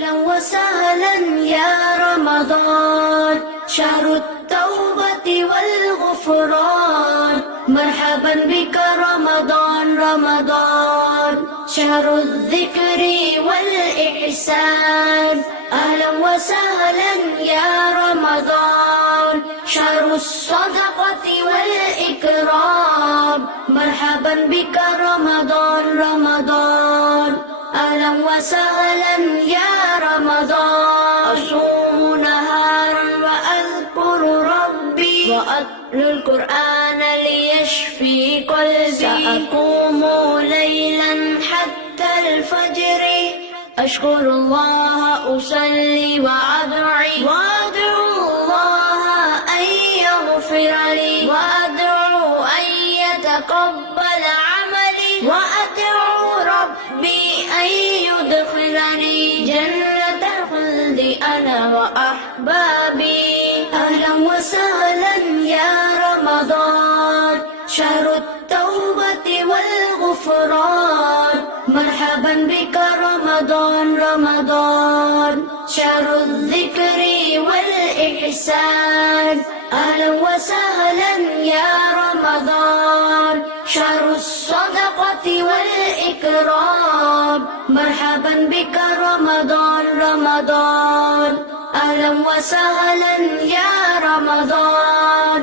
أهلا وسهلا يا رمضان، شهر التوبة والغفران. مرحبا بك رمضان رمضان، شهر الذكر والإحسان. أهلا وسهلا يا رمضان، شهر الصدقة والإكرام. مرحبا بك رمضان رمضان، أهلا وسهلا يا رمضان. أصوم نهارا وأذكر ربي، وأتلو القرآن ليشفي قلبي. سأقوم ليلا حتى الفجر، أشكر الله أصلي وأدعو الله أن يغفر لي، وأدعو أن يتقبل عملي، وأدعو ربي أن يدخلني جنة الخلد أنا وأحبابي. أهلا وسهلا يا رمضان، شهر التوبة والغفران. مرحبا بك رمضان رمضان، شهر الذكر والإحسان. أهلا وسهلا يا رمضان، شهر الصدقة والإكرام. مرحبا بك رمضان رمضان، أهلا وسهلا يا رمضان.